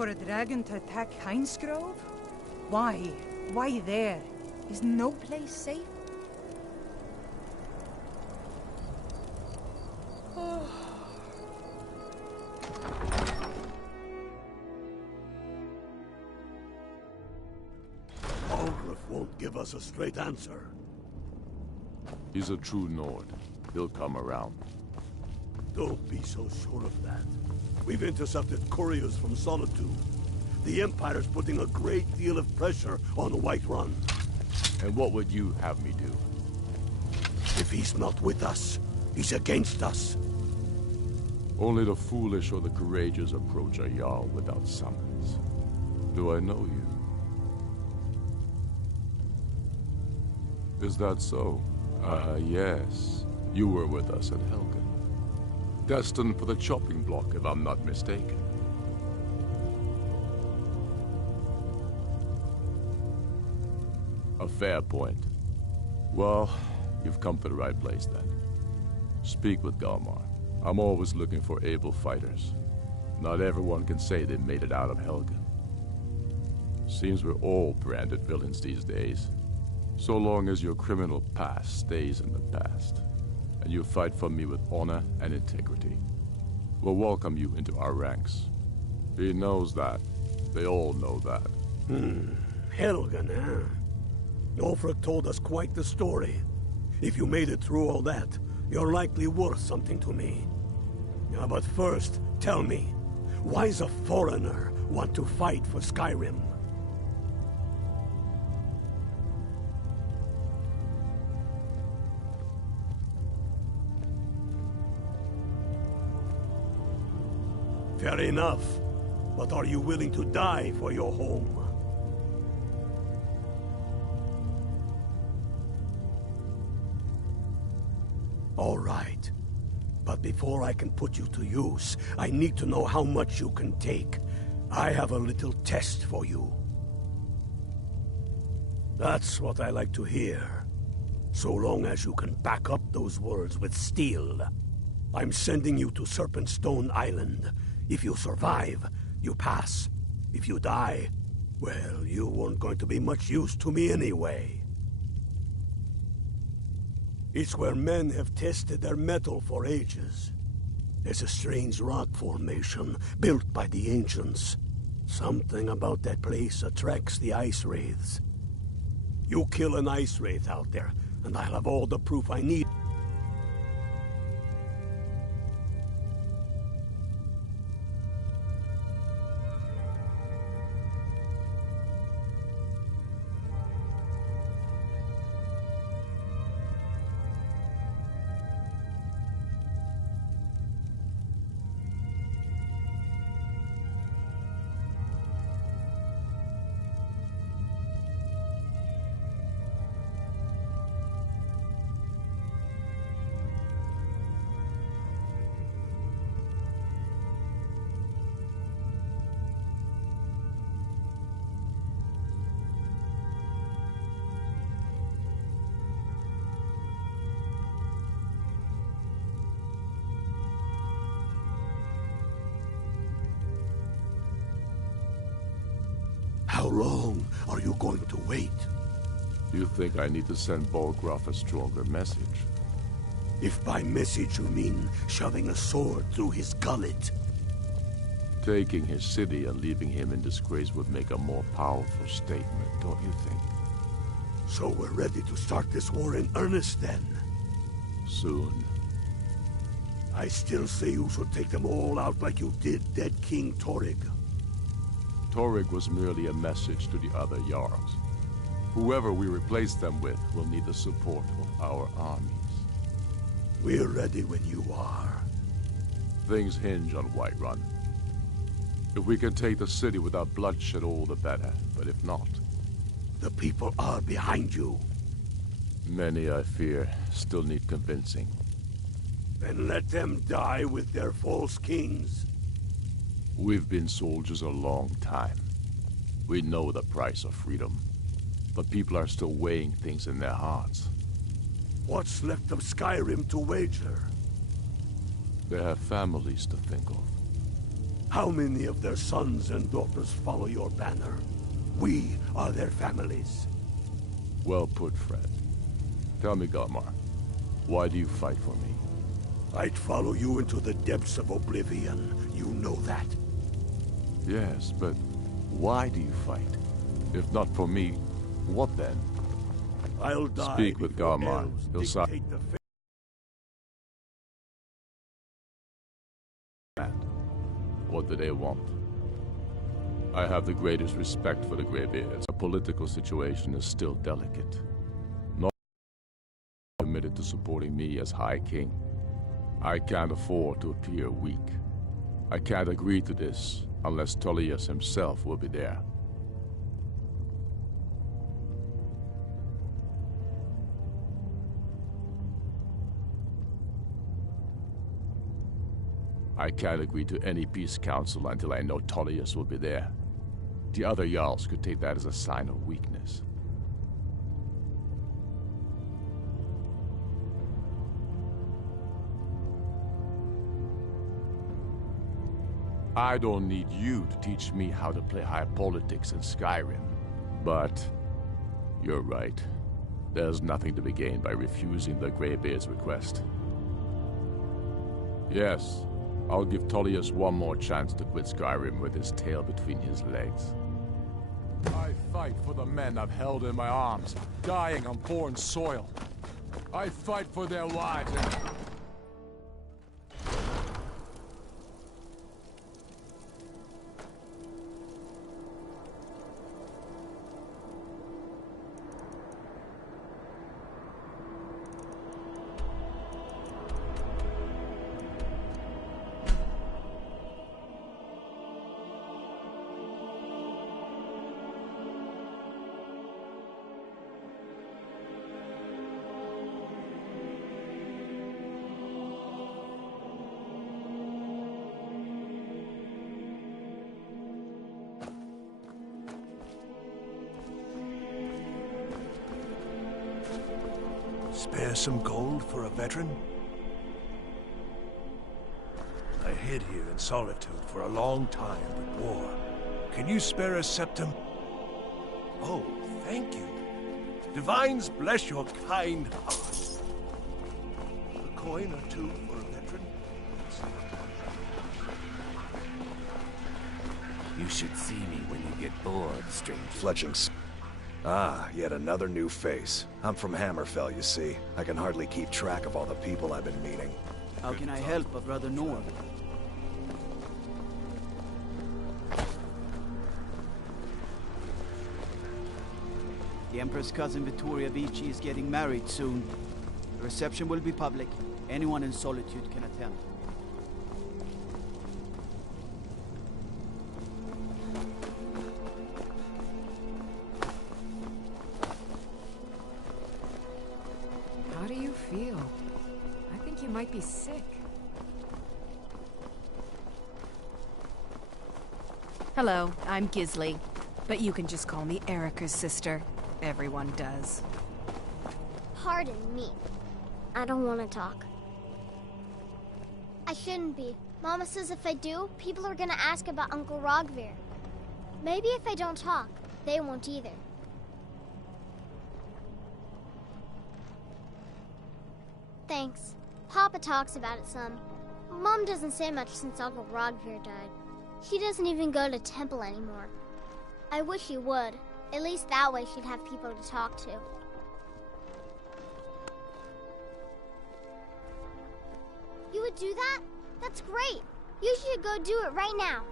For a dragon to attack Heinsgrove? Why? Why there? Is no place safe? Won't give us a straight answer. He's a true Nord. He'll come around. Don't be so sure of that. We've intercepted couriers from Solitude. The Empire's putting a great deal of pressure on Whiterun. And what would you have me do? If he's not with us, he's against us. Only the foolish or the courageous approach a Jarl without summons. Do I know you? Is that so? Yes. You were with us at Helgen. Destined for the chopping block, if I'm not mistaken. A fair point. Well, you've come to the right place then. Speak with Galmar. I'm always looking for able fighters. Not everyone can say they made it out of Helgen. Seems we're all branded villains these days. So long as your criminal past stays in the past, and you fight for me with honor and integrity, we'll welcome you into our ranks. He knows that. They all know that. Helgen, huh? Ulfric told us quite the story. If you made it through all that, you're likely worth something to me. Yeah, but first, tell me, why's a foreigner want to fight for Skyrim? Fair enough. But are you willing to die for your home? All right. But before I can put you to use, I need to know how much you can take. I have a little test for you. That's what I like to hear. So long as you can back up those words with steel. I'm sending you to Serpentstone Island. If you survive, you pass. If you die, well, you weren't going to be much use to me anyway. It's where men have tested their metal for ages. There's a strange rock formation built by the ancients. Something about that place attracts the ice wraiths. You kill an ice wraith out there, and I'll have all the proof I need. How long are you going to wait? You think I need to send Bolgraf a stronger message? If by message you mean shoving a sword through his gullet. Taking his city and leaving him in disgrace would make a more powerful statement, don't you think? So we're ready to start this war in earnest then? Soon. I still say you should take them all out like you did dead King Torrig. Torrig was merely a message to the other Jarls. Whoever we replace them with will need the support of our armies. We're ready when you are. Things hinge on Whiterun. If we can take the city without bloodshed, all the better. But if not... The people are behind you. Many, I fear, still need convincing. Then let them die with their false kings. We've been soldiers a long time. We know the price of freedom. But people are still weighing things in their hearts. What's left of Skyrim to wager? They have families to think of. How many of their sons and daughters follow your banner? We are their families. Well put, Fred. Tell me, Galmar, why do you fight for me? I'd follow you into the depths of oblivion. You know that. Yes, but why do you fight? If not for me, what then? I'll die. Speak with before Galmar. elves He'll dictate the fate. What do they want? I have the greatest respect for the Greybeards. The political situation is still delicate. Not committed to supporting me as High King. I can't afford to appear weak. I can't agree to this unless Tullius himself will be there. I can't agree to any peace council until I know Tullius will be there. The other Jarls could take that as a sign of weakness. I don't need you to teach me how to play high politics in Skyrim. But you're right. There's nothing to be gained by refusing the Greybeard's request. Yes, I'll give Tullius one more chance to quit Skyrim with his tail between his legs. I fight for the men I've held in my arms, dying on foreign soil. I fight for their lives and... Spare some gold for a veteran? I hid here in solitude for a long time with war. Can you spare a septum? Oh, thank you. Divines bless your kind heart. A coin or two for a veteran? You should see me when you get bored, stranger. Fletchings. Ah, yet another new face. I'm from Hammerfell, you see. I can hardly keep track of all the people I've been meeting. How can I help a brother Norm? The Emperor's cousin Vittoria Vici is getting married soon. The reception will be public. Anyone in Solitude can attend. How do you feel? I think you might be sick. Hello, I'm Gisli, but you can just call me Erica's sister. Everyone does. Pardon me. I don't want to talk. I shouldn't be. Mama says if I do, people are gonna ask about Uncle Rogvir. Maybe if I don't talk, they won't either. Thanks. Papa talks about it some. Mom doesn't say much since Uncle Rogvir died. She doesn't even go to temple anymore. I wish she would. At least that way she'd have people to talk to. You would do that? That's great. You should go do it right now.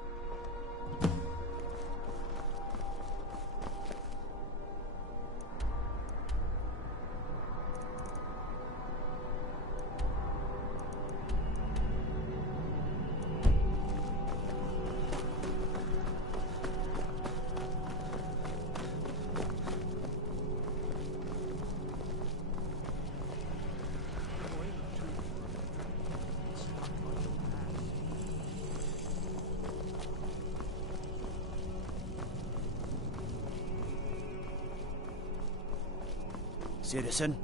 Citizen?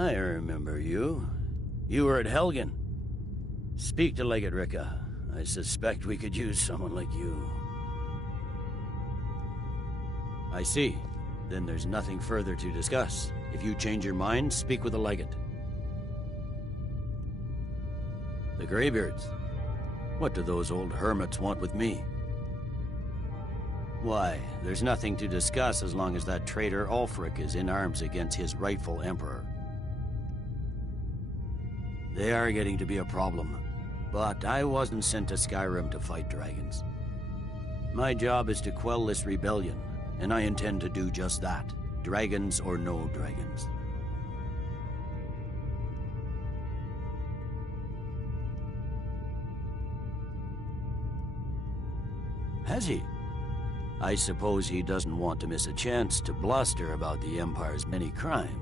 I remember you. You were at Helgen. Speak to Legate Ricka. I suspect we could use someone like you. I see. Then there's nothing further to discuss. If you change your mind, speak with the Legate. The Greybeards. What do those old hermits want with me? Why, there's nothing to discuss as long as that traitor Ulfric is in arms against his rightful emperor. They are getting to be a problem, but I wasn't sent to Skyrim to fight dragons. My job is to quell this rebellion, and I intend to do just that, dragons or no dragons. Has he? I suppose he doesn't want to miss a chance to bluster about the Empire's many crimes.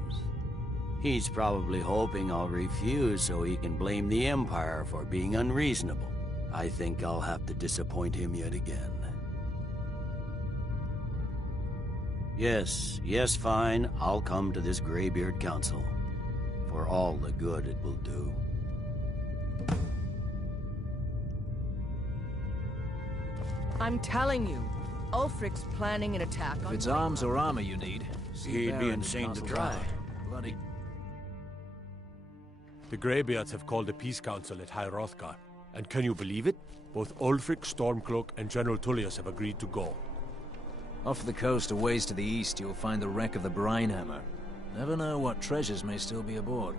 He's probably hoping I'll refuse so he can blame the Empire for being unreasonable. I think I'll have to disappoint him yet again. Yes, fine. I'll come to this Greybeard Council. For all the good it will do. I'm telling you, Ulfric's planning an attack on... If it's arms or armor you need, he'd be insane to try. Bloody... The Greybeards have called a peace council at High Hrothgar. And can you believe it? Both Ulfric, Stormcloak, and General Tullius have agreed to go. Off the coast, a ways to the east, you'll find the wreck of the Brinehammer. Never know what treasures may still be aboard.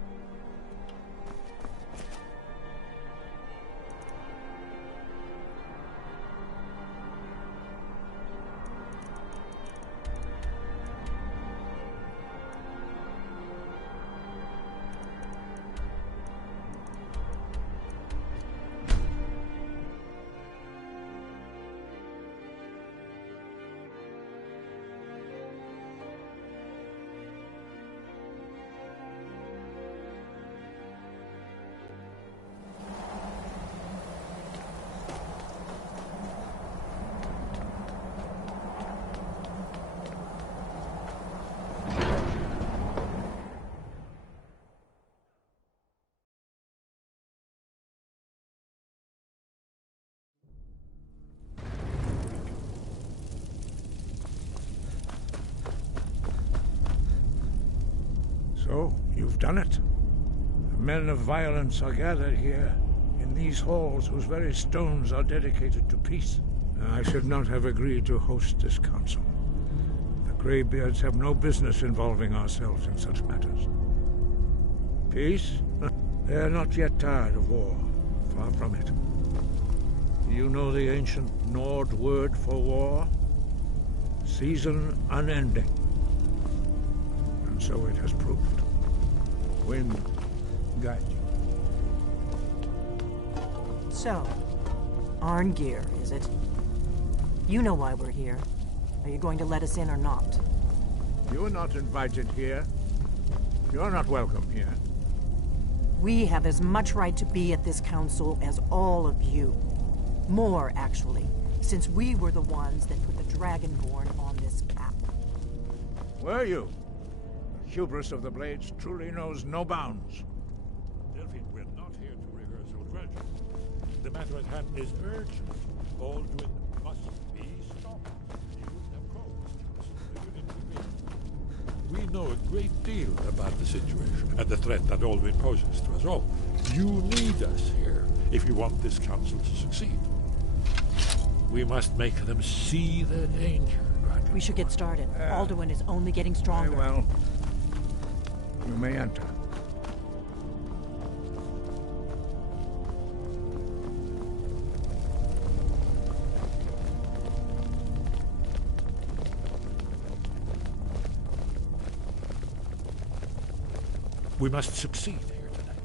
So, you've done it. The men of violence are gathered here, in these halls whose very stones are dedicated to peace. I should not have agreed to host this council. The Greybeards have no business involving ourselves in such matters. Peace? They are not yet tired of war. Far from it. Do you know the ancient Nord word for war? Season unending. And so it has proved. Wind guide you. So, Arngeir, is it? You know why we're here. Are you going to let us in or not? You are not invited here. You are not welcome here. We have as much right to be at this council as all of you. More, actually, since we were the ones that put the Dragonborn on this map. Were you? The hubris of the Blades truly knows no bounds. Delphine, we're not here to rehearse or grudge. The matter at hand is urgent. Alduin must be stopped. You have called this council. You intervene. We know a great deal about the situation and the threat that Alduin poses to us all. You need us here if you want this council to succeed. We must make them see the danger. We should get started. Alduin is only getting stronger. Very well. You may enter. We must succeed here tonight.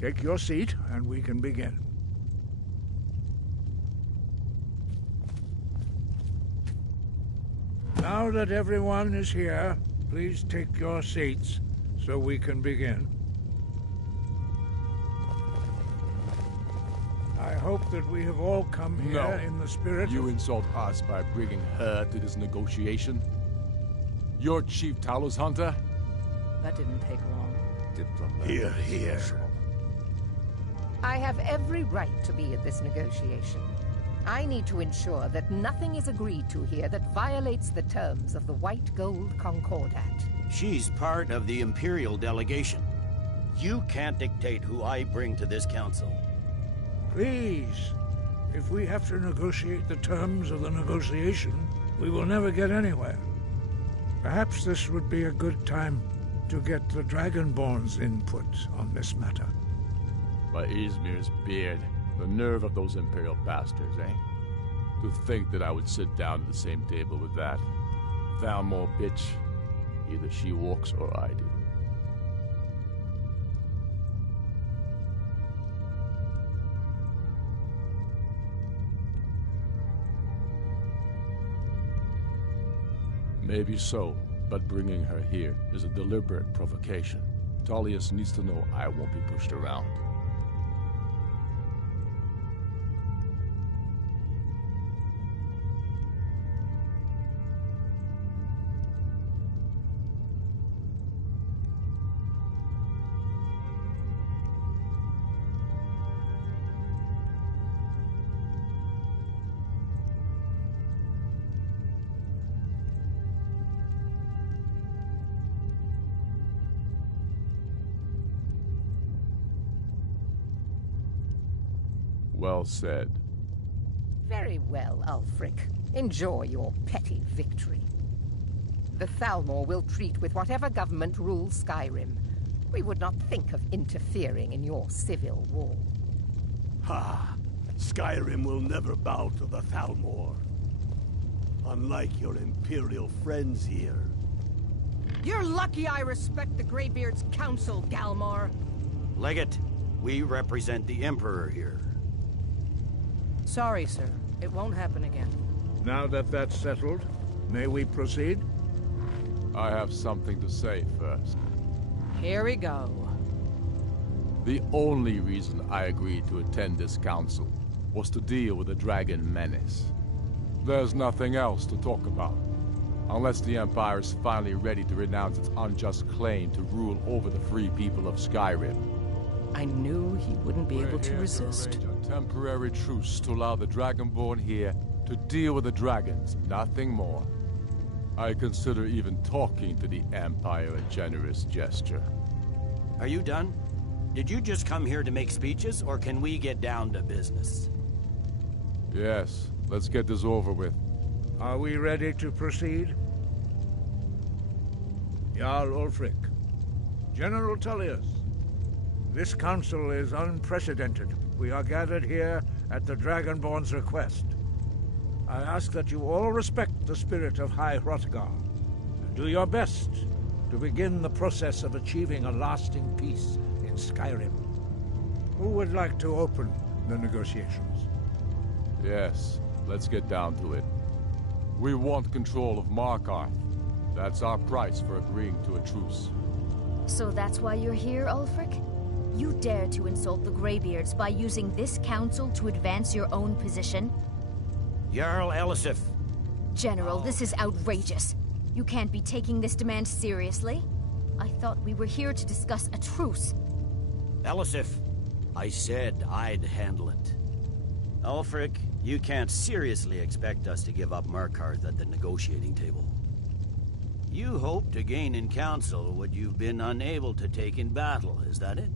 Take your seat, and we can begin. Now that everyone is here, please take your seats so we can begin. I hope that we have all come here in the spirit You insult us by bringing her to this negotiation? You're Chief Talos Hunter? That didn't take long. Here, here. I have every right to be at this negotiation. I need to ensure that nothing is agreed to here that violates the terms of the White Gold Concordat. She's part of the Imperial delegation. You can't dictate who I bring to this council. Please, if we have to negotiate the terms of the negotiation, we will never get anywhere. Perhaps this would be a good time to get the Dragonborn's input on this matter. By Izmir's beard, the nerve of those Imperial bastards, eh? To think that I would sit down at the same table with that. Thalmor bitch. Either she walks or I do. Maybe so, but bringing her here is a deliberate provocation. Tullius needs to know I won't be pushed around. Well said. Very well, Ulfric. Enjoy your petty victory. The Thalmor will treat with whatever government rules Skyrim. We would not think of interfering in your civil war. Ha! Skyrim will never bow to the Thalmor. Unlike your Imperial friends here. You're lucky I respect the Greybeard's counsel, Galmar. Legate, we represent the Emperor here. Sorry, sir. It won't happen again. Now that that's settled, may we proceed? I have something to say first. Here we go. The only reason I agreed to attend this council was to deal with the dragon menace. There's nothing else to talk about. Unless the Empire is finally ready to renounce its unjust claim to rule over the free people of Skyrim. I knew he wouldn't be able to resist. A temporary truce to allow the Dragonborn here to deal with the dragons, nothing more. I consider even talking to the Empire a generous gesture. Are you done? Did you just come here to make speeches, or can we get down to business? Yes, let's get this over with. Are we ready to proceed? Jarl Ulfric, General Tullius, this council is unprecedented. We are gathered here at the Dragonborn's request. I ask that you all respect the spirit of High Hrothgar, and do your best to begin the process of achieving a lasting peace in Skyrim. Who would like to open the negotiations? Yes, let's get down to it. We want control of Markarth. That's our price for agreeing to a truce. So that's why you're here, Ulfric? You dare to insult the Greybeards by using this council to advance your own position? Jarl Elisif. General, this is outrageous. You can't be taking this demand seriously. I thought we were here to discuss a truce. Elisif, I said I'd handle it. Ulfric, you can't seriously expect us to give up Markarth at the negotiating table. You hoped to gain in council what you've been unable to take in battle, is that it?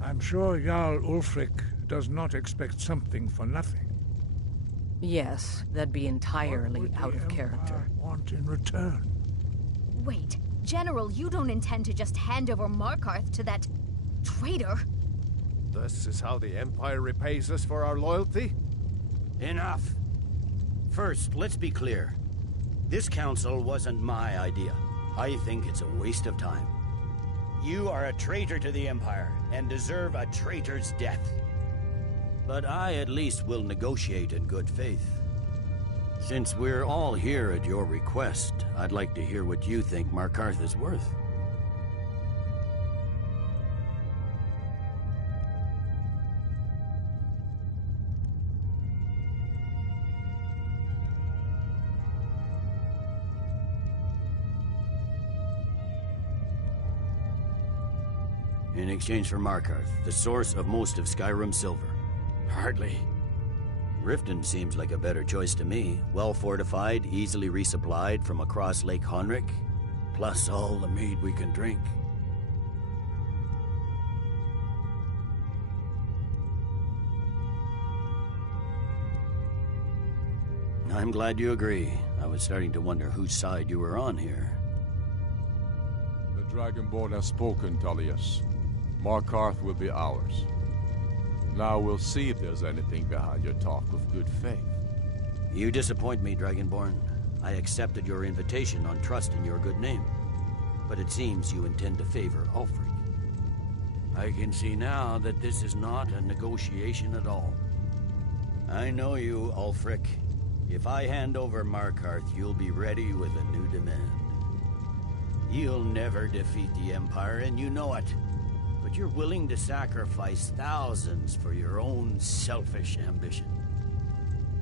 I'm sure Jarl Ulfric does not expect something for nothing. Yes, that'd be entirely out of character. Want in return? Wait, General, you don't intend to just hand over Markarth to that traitor? This is how the Empire repays us for our loyalty? Enough. First, let's be clear. This council wasn't my idea. I think it's a waste of time. You are a traitor to the Empire, and deserve a traitor's death. But I at least will negotiate in good faith. Since we're all here at your request, I'd like to hear what you think Markarth is worth. In exchange for Markarth, the source of most of Skyrim's silver. Hardly. Riften seems like a better choice to me. Well fortified, easily resupplied from across Lake Honric, plus all the mead we can drink. I'm glad you agree. I was starting to wonder whose side you were on here. The Dragonborn has spoken, Tullius. Markarth will be ours. Now we'll see if there's anything behind your talk of good faith. You disappoint me, Dragonborn. I accepted your invitation on trust in your good name. But it seems you intend to favor Ulfric. I can see now that this is not a negotiation at all. I know you, Ulfric. If I hand over Markarth, you'll be ready with a new demand. You'll never defeat the Empire, and you know it. But you're willing to sacrifice thousands for your own selfish ambition.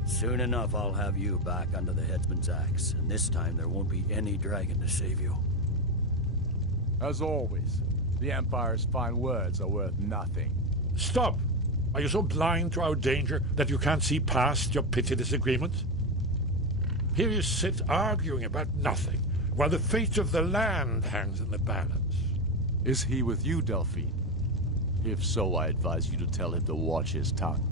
Soon enough, I'll have you back under the headsman's axe, and this time there won't be any dragon to save you. As always, the Empire's fine words are worth nothing. Stop! Are you so blind to our danger that you can't see past your petty disagreements? Here you sit arguing about nothing, while the fate of the land hangs in the balance. Is he with you, Delphine? If so, I advise you to tell him to watch his tongue.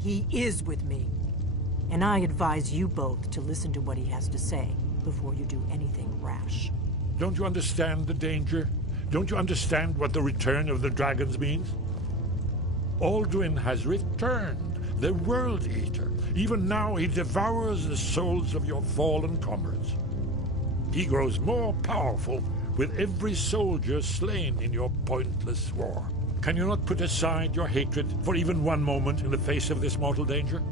He is with me. And I advise you both to listen to what he has to say before you do anything rash. Don't you understand the danger? Don't you understand what the return of the dragons means? Alduin has returned, the World Eater. Even now he devours the souls of your fallen comrades. He grows more powerful with every soldier slain in your pointless war. Can you not put aside your hatred for even one moment in the face of this mortal danger?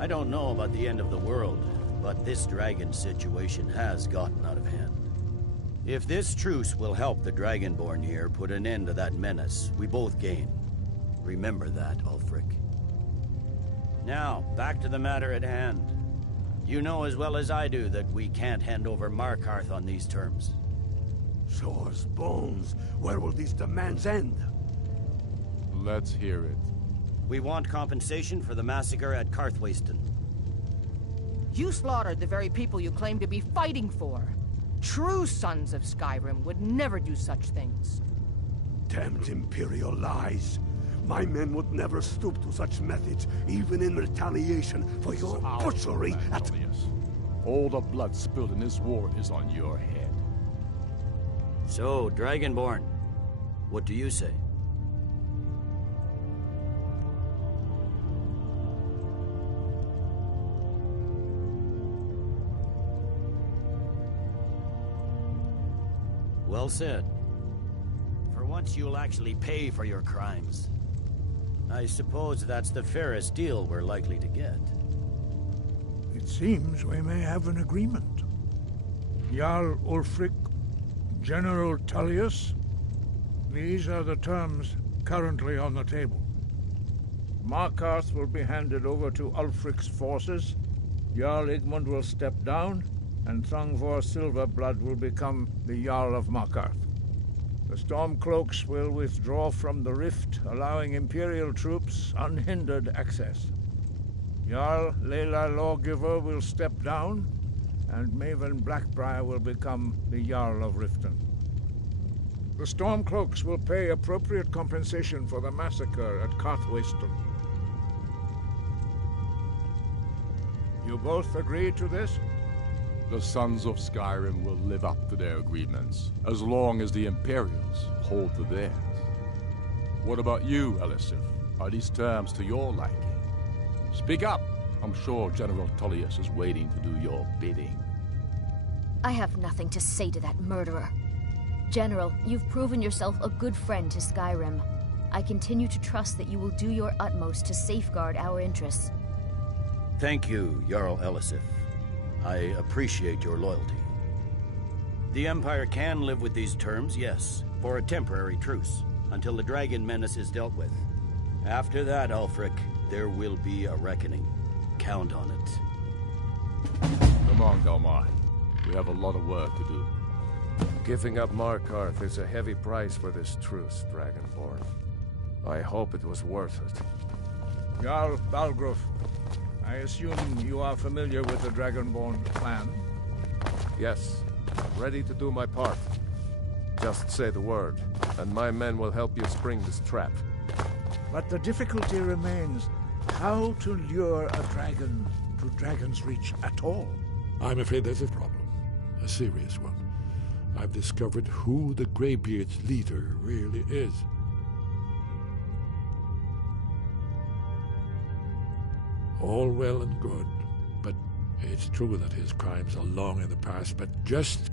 I don't know about the end of the world, but this dragon situation has gotten out of hand. If this truce will help the Dragonborn here put an end to that menace, we both gain. Remember that, Ulfric. Now, back to the matter at hand. You know as well as I do that we can't hand over Markarth on these terms. Shores, bones, where will these demands end? Let's hear it. We want compensation for the massacre at Karthwasten. You slaughtered the very people you claim to be fighting for. True sons of Skyrim would never do such things. Damned Imperial lies. My men would never stoop to such methods, even in retaliation for your butchery at... All the blood spilled in this war is on your head. So, Dragonborn, what do you say? Well said. For once you'll actually pay for your crimes. I suppose that's the fairest deal we're likely to get. It seems we may have an agreement. Jarl Ulfric, General Tullius, these are the terms currently on the table. Markarth will be handed over to Ulfric's forces, Jarl Igmund will step down, and Thongvor Silverblood will become the Jarl of Markarth. The Stormcloaks will withdraw from the rift, allowing Imperial troops unhindered access. Jarl Layla Lawgiver will step down, and Maven Blackbriar will become the Jarl of Riften. The Stormcloaks will pay appropriate compensation for the massacre at Karthwasten. You both agree to this? The Sons of Skyrim will live up to their agreements, as long as the Imperials hold to theirs. What about you, Elisif? Are these terms to your liking? Speak up! I'm sure General Tullius is waiting to do your bidding. I have nothing to say to that murderer. General, you've proven yourself a good friend to Skyrim. I continue to trust that you will do your utmost to safeguard our interests. Thank you, Jarl Elisif. I appreciate your loyalty. The Empire can live with these terms, yes, for a temporary truce, until the dragon menace is dealt with. After that, Ulfric, there will be a reckoning. Count on it. Come on, Galmar. We have a lot of work to do. Giving up Markarth is a heavy price for this truce, Dragonborn. I hope it was worth it. Jarl Balgruf, I assume you are familiar with the Dragonborn plan? Yes, ready to do my part. Just say the word, and my men will help you spring this trap. But the difficulty remains how to lure a dragon to Dragon's Reach at all. I'm afraid there's a problem. A serious one. I've discovered who the Greybeard's leader really is. All well and good, but it's true that his crimes are long in the past, but just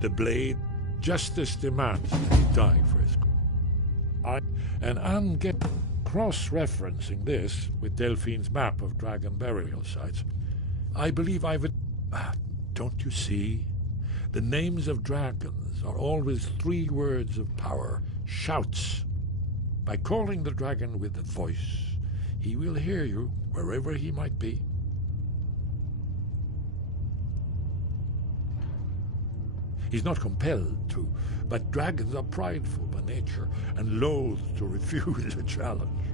the blade, justice demands that he die for his crime. And I'm cross-referencing this with Delphine's map of dragon burial sites. I believe don't you see? The names of dragons are always 3 words of power, shouts. By calling the dragon with the voice, he will hear you wherever he might be. He's not compelled to, but dragons are prideful by nature and loath to refuse a challenge.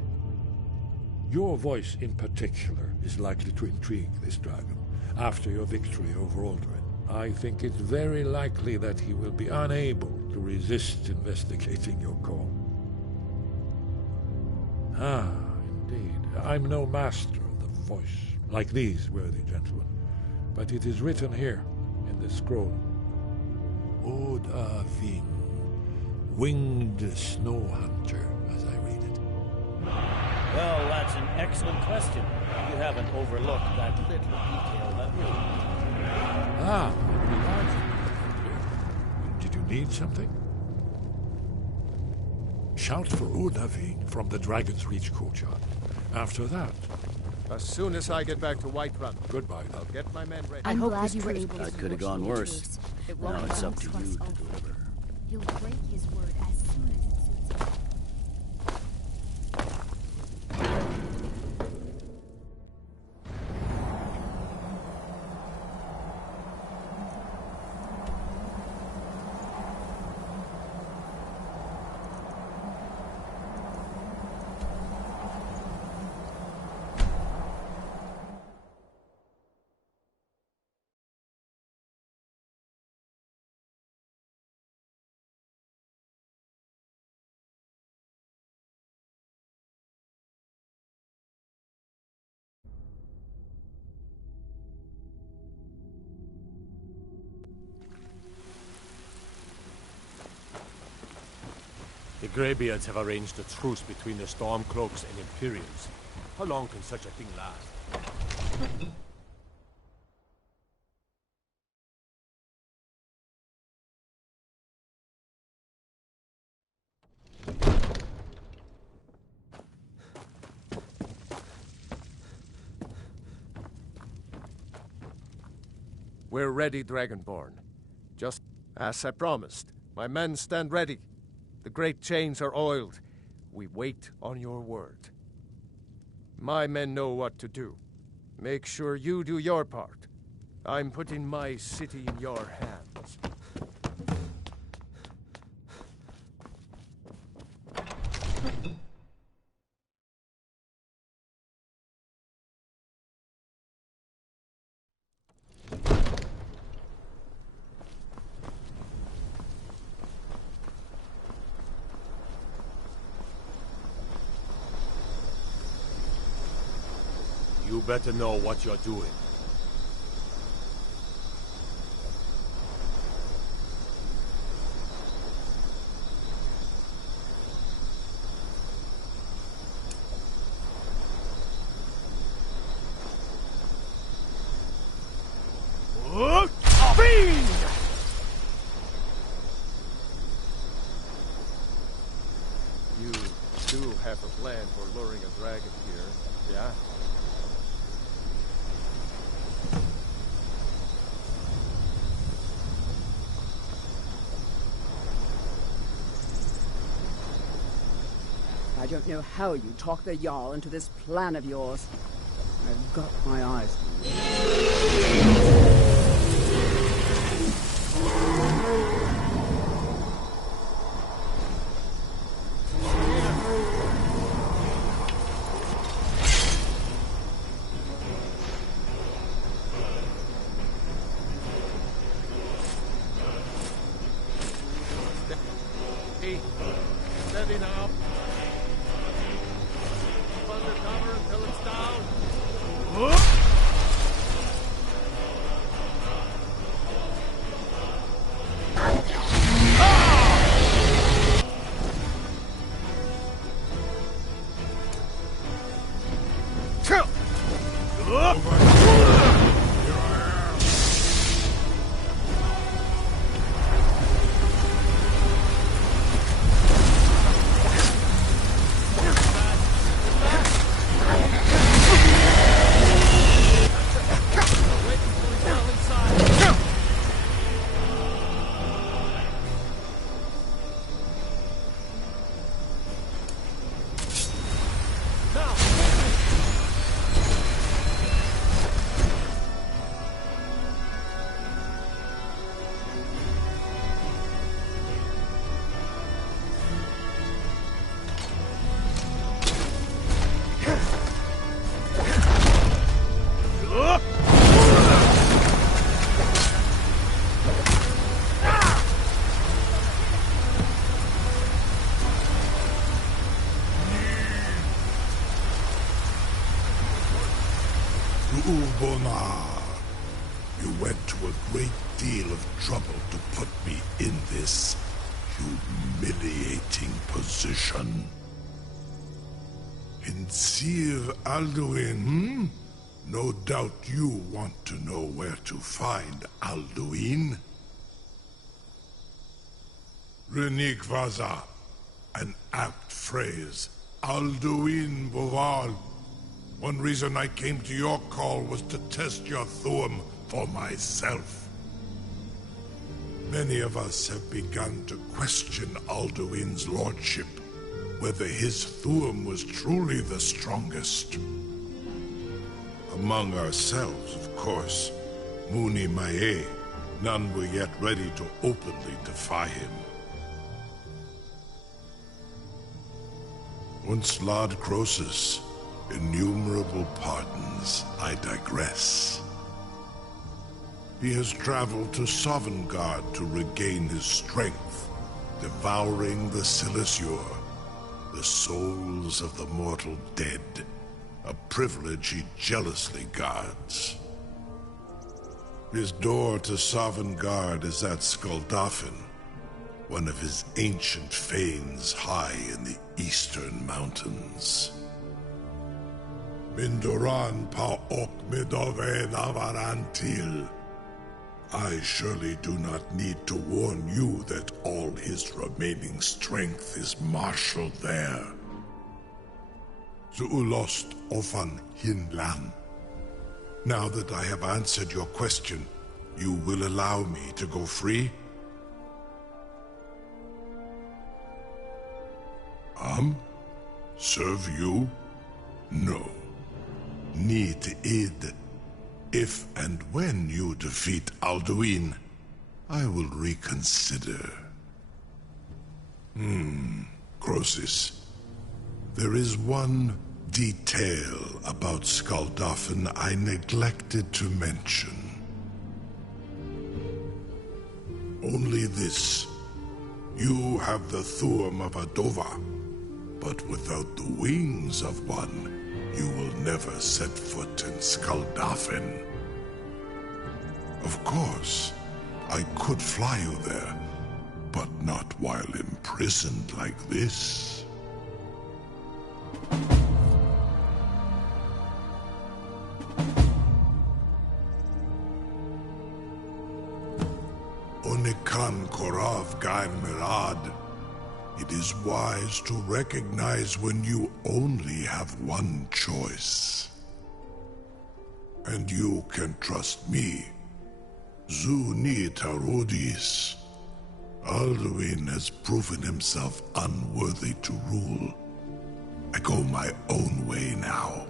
Your voice in particular is likely to intrigue this dragon after your victory over Alduin. I think it's very likely that he will be unable to resist investigating your call. Ah, indeed. I'm no master of the voice, like these worthy gentlemen, but it is written here in this scroll. Odahviing, winged snow hunter, as I read it. Well, that's an excellent question. You haven't overlooked that little detail that we... Ah, did you need something? Shout for Odahviing from the Dragon's Reach courtyard. After that... As soon as I get back to Whiterun. Goodbye, I'll get my men ready. I'm glad you were able to... That could have gone worse. Now it's up to you to deliver. He'll break his word as soon as it suits him. The Greybeards have arranged a truce between the Stormcloaks and Imperials. How long can such a thing last? We're ready, Dragonborn. Just as I promised. My men stand ready. The great chains are oiled. We wait on your word. My men know what to do. Make sure you do your part. I'm putting my city in your hands. You better know what you're doing. plan for luring a dragon here, yeah? I don't know how you talk the Jarl into this plan of yours. I've got my eyes on you. Steady now. Keep under cover until it's down. You went to a great deal of trouble to put me in this humiliating position. In Sir Alduin, No doubt you want to know where to find Alduin. Renik Vaza, an apt phrase. Alduin Boval. One reason I came to your call was to test your Thuum for myself. Many of us have begun to question Alduin's lordship, whether his Thuum was truly the strongest. Among ourselves, of course, Muni Mae, none were yet ready to openly defy him. Once Lord Croesus, innumerable pardons, I digress. He has traveled to Sovngarde to regain his strength, devouring the Silesure, the souls of the mortal dead, a privilege he jealously guards. His door to Sovngarde is at Skuldafn, one of his ancient fanes high in the eastern mountains. Mindoran pa ok midove navarantil. I surely do not need to warn you that all his remaining strength is marshaled there. Zuulost ofan hinlan. Now that I have answered your question, you will allow me to go free? Serve you? No. Need id. If and when you defeat Alduin, I will reconsider. Croesus. There is one detail about Skuldafn I neglected to mention. Only this. You have the Thuum of Adova, but without the wings of one, you will never set foot in Skuldafn. Of course, I could fly you there, but not while imprisoned like this. Onikan Korav Gain Mirad. It is wise to recognize when you only have one choice. And you can trust me. Zu ni tarodis. Alduin has proven himself unworthy to rule. I go my own way now.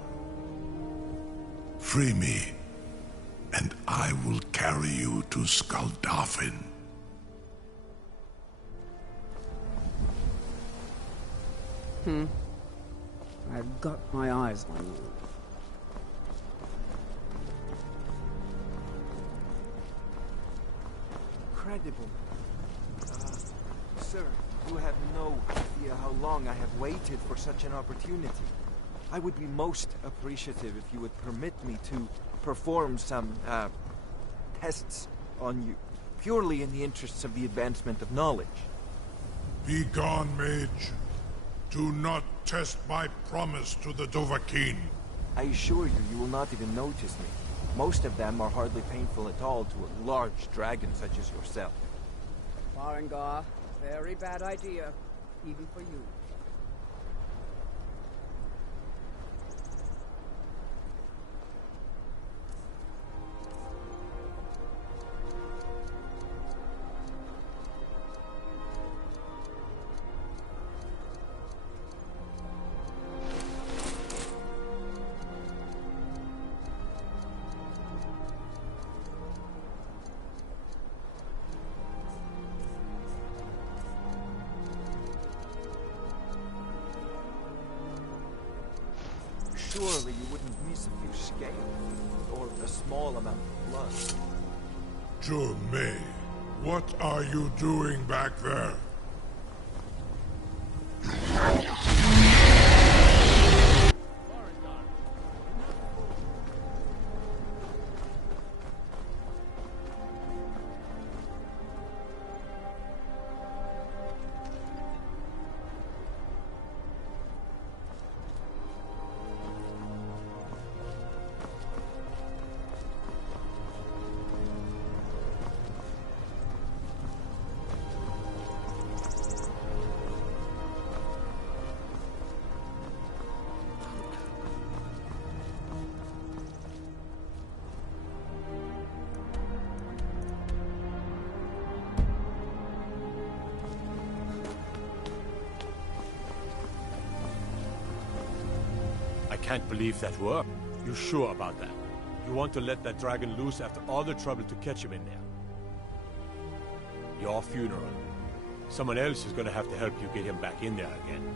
Free me, and I will carry you to Skaldafin. I've got my eyes on you. Incredible. Sir, you have no idea how long I have waited for such an opportunity. I would be most appreciative if you would permit me to perform some, tests on you, purely in the interests of the advancement of knowledge. Be gone, mage. Do not test my promise to the Dovahkiin. I assure you, you will not even notice me. Most of them are hardly painful at all to a large dragon such as yourself. Farengar, very bad idea, even for you. Surely you wouldn't miss a few scales, or a small amount of blood. May, what are you doing back there? I can't believe that worked. You sure about that? You want to let that dragon loose after all the trouble to catch him in there? Your funeral. Someone else is gonna have to help you get him back in there again.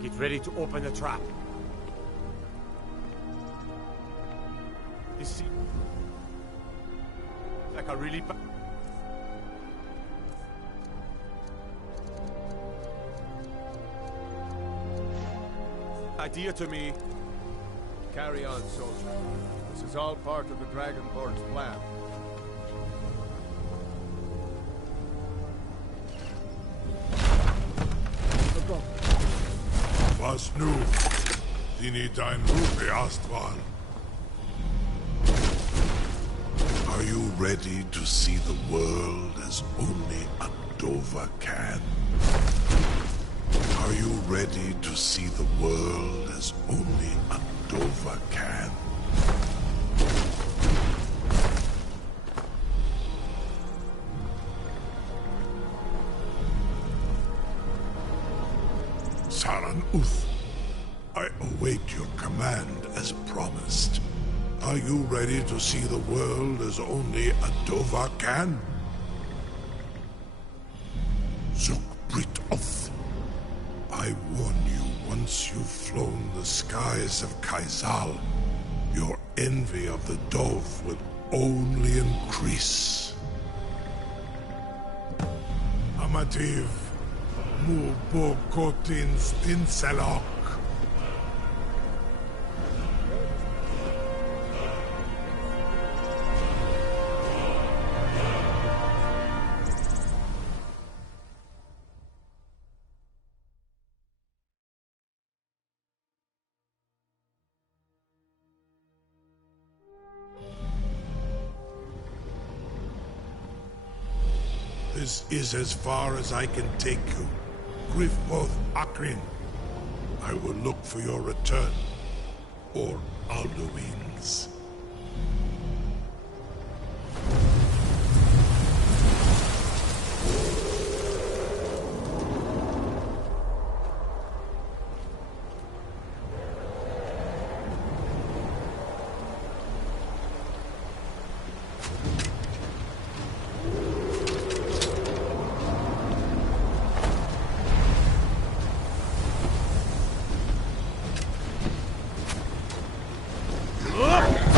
Get ready to open the trap. This seems like a really bad idea to me. Carry on, soldier. This is all part of the Dragonborn's plan. Was nu? Dini dein Rufe Astral. Are you ready to see the world as only a Dova can? Are you ready to see the world as only a Dova can? Saran Uth, I await your command as promised. Are you ready to see the world as only a Dova can? Zuk Brit Oth, I warn you, once you've flown the skies of Kaizal, your envy of the Dove will only increase. Amativ, mu bo kotin stinselok. This is as far as I can take you. Griffmoth Akrin. I will look for your return, or Alduin's. Up!